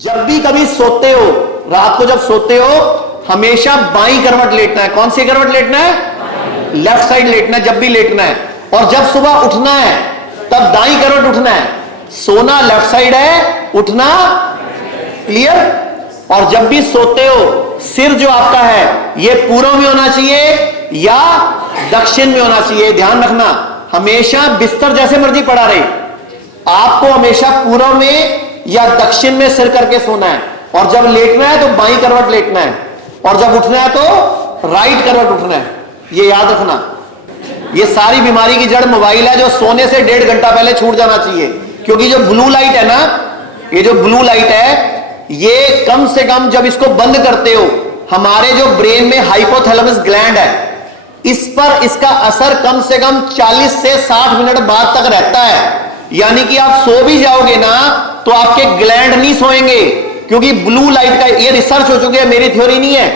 जब भी कभी सोते हो, रात को जब सोते हो, हमेशा बाईं करवट लेटना है। कौन सी करवट लेटना है? लेफ्ट साइड लेटना है जब भी लेटना है। और जब सुबह उठना है तब दाईं करवट उठना है। सोना लेफ्ट साइड है, उठना क्लियर। और जब भी सोते हो, सिर जो आपका है ये पूर्व में होना चाहिए या दक्षिण में होना चाहिए। ध्यान रखना, हमेशा बिस्तर जैसे मर्जी पड़ा रहे, आपको हमेशा पूर्व में या दक्षिण में सिर करके सोना है। और जब लेटना है तो बाईं करवट लेटना है, और जब उठना है तो राइट करवट उठना है। ये याद रखना। ये सारी बीमारी की जड़ मोबाइल है, जो सोने से 1.5 घंटा पहले छूट जाना चाहिए। क्योंकि जो ब्लू लाइट है ना, ये जो ब्लू लाइट है, ये कम से कम जब इसको बंद करते हो, हमारे जो ब्रेन में हाइपोथैलेमस ग्लैंड है, इस पर इसका असर कम से कम 40 से 60 मिनट बाद तक रहता है। यानी कि आप सो भी जाओगे ना तो आपके ग्लैंड नहीं सोएंगे, क्योंकि ब्लू लाइट का ये रिसर्च हो चुकी है, मेरी थ्योरी नहीं है,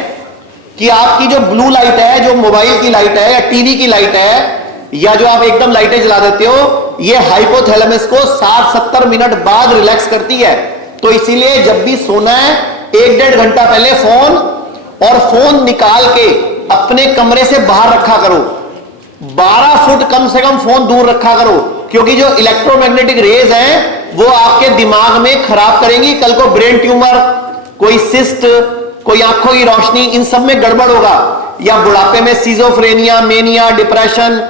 कि आपकी जो ब्लू लाइट है, जो मोबाइल की लाइट है या टीवी की लाइट है, या जो आप एकदम लाइटें जला देते हो, ये हाइपोथैलेमस को 60-70 मिनट बाद रिलैक्स करती है। तो इसीलिए जब भी सोना है 1-1.5 घंटा पहले फोन, और फोन निकाल के अपने कमरे से बाहर रखा करो। 12 फुट कम से कम फोन दूर रखा करो, क्योंकि जो इलेक्ट्रोमैग्नेटिक रेज हैं वो आपके दिमाग में खराब करेंगी। कल को ब्रेन ट्यूमर, कोई सिस्ट, कोई आंखों की रोशनी, इन सब में गड़बड़ होगा। या बुढ़ापे में सिजोफ्रेनिया, मेनिया, डिप्रेशन,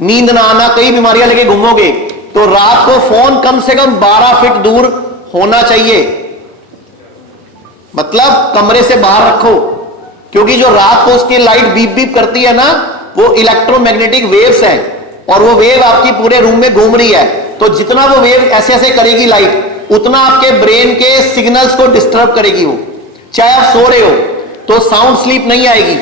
नींद ना आना, कई बीमारियां लेके घूमोगे। तो रात को फोन कम से कम 12 फीट दूर होना चाहिए, मतलब कमरे से बाहर रखो। क्योंकि जो रात को उसकी लाइट बीप बीप करती है ना, वो इलेक्ट्रोमैग्नेटिक वेव्स है, और वो वेव आपकी पूरे रूम में घूम रही है। तो जितना वो वेव ऐसे ऐसे करेगी लाइट, उतना आपके ब्रेन के सिग्नल्स को डिस्टर्ब करेगी वो। चाहे आप सो रहे हो तो साउंड स्लीप नहीं आएगी।